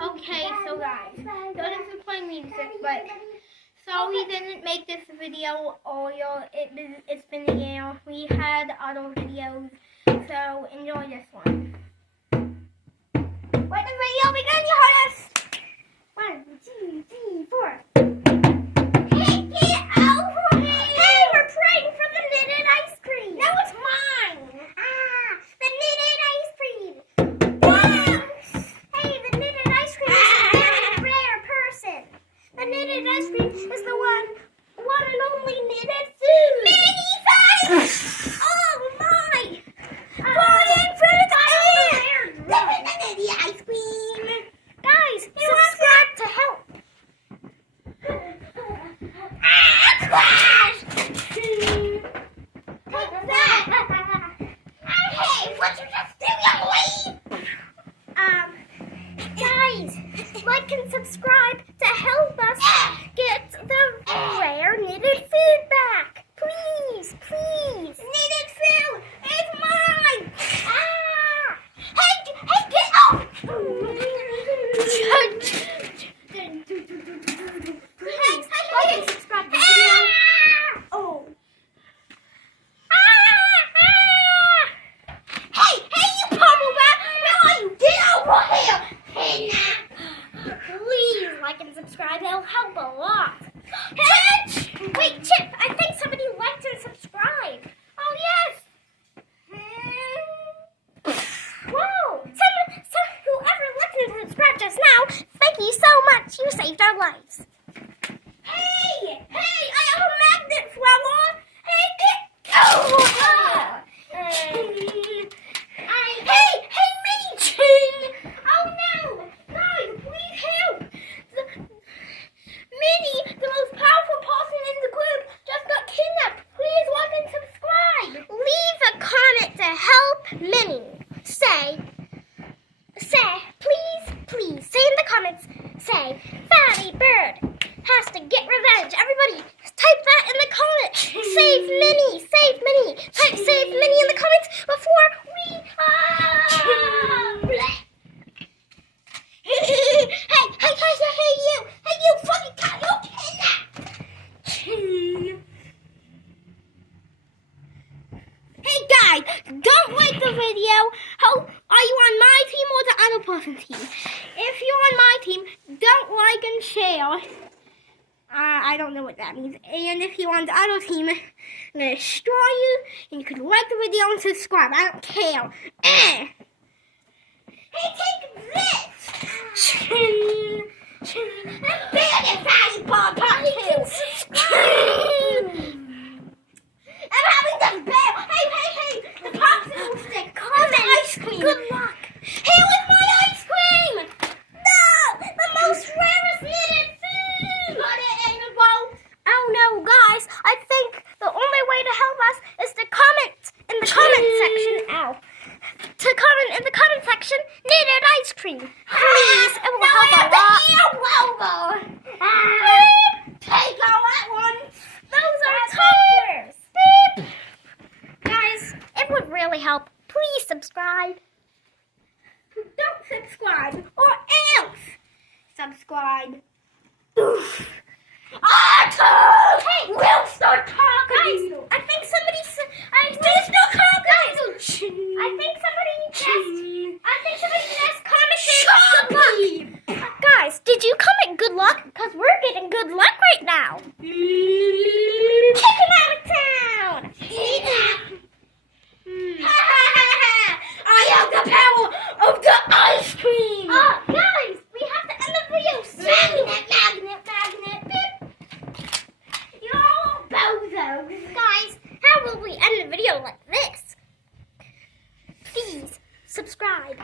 Okay, so guys, so this is playing music, but sorry we didn't make this video earlier. It's been a year. We had other videos, so enjoy this one. When the video begins, you heard us. 1, 2, 3, 4. Hey, get over here! Hey, we're praying for the knitted ice cream. No, it's mine. The knitted ice cream. Wow. Hey, the knitted ice cream is a very rare person. The knitted ice cream is the one and only knitted food. Mini fight! Oh my! Flying through the air! The knitted ice cream. Guys, subscribe to help. Crash! Take that! Hey, what you just do, young lady? Guys, like and subscribe to help us get the rare knitted food back. Please, please. Knitted food is mine. Hey, get off! Like and subscribe to the video. Oh. Hey, you pummel rat! Where are you? Get over here! Hey, now. Please like and subscribe. It'll help a lot. Hey! Wait, Chip, I think somebody liked and subscribed. Oh, yes. Whoa! Whoever liked and subscribed just now, thank you so much. You saved our lives. Hey, I have a magnet flower. Hey, get over here. Hey, Mini Chin. Oh, no. Guys, please help. Minnie, the most powerful person in the group, just got kidnapped. Please like and subscribe. Leave a comment to help Minnie. Please, say in the comments, say, Fatty Bird has to get revenge. Everybody, type that in the comments. Save Minnie. Type save Minnie in the comments before we... Hey, you fucking cat, you're kidnapped. Hey guys, don't like the video. Are you on my team or the other person's team? If you're on my team, don't like and share. I don't know what that means. And if you're on the other team, I'm going to destroy you. And you can like the video and subscribe. I don't care. Hey, take this. I'm Bandit, Fatty Papa. I'm having the bear. Hey, the popsicle stick. Comment. The ice cream. Good luck. Hey, with my ice cream. No, the most rarest knitted food. Got it in a bowl. Oh no, guys. I think the only way to help us is to comment in the comment section. To comment in the comment section, knitted ice cream. Please, it will help a lot. Take all at once. Those are tumblers. Guys, it would really help. Please subscribe. Don't subscribe or else subscribe. Oof. Hey, we'll start talking. Guys, I think somebody just commented. Guys, did you comment good luck? Because we're getting good luck right now. Kick him out of town. I have the power of the ice cream. Guys, we have to end the video soon. Magnet. Beep. You're all bozos. Guys, how will we end the video like this? Please subscribe.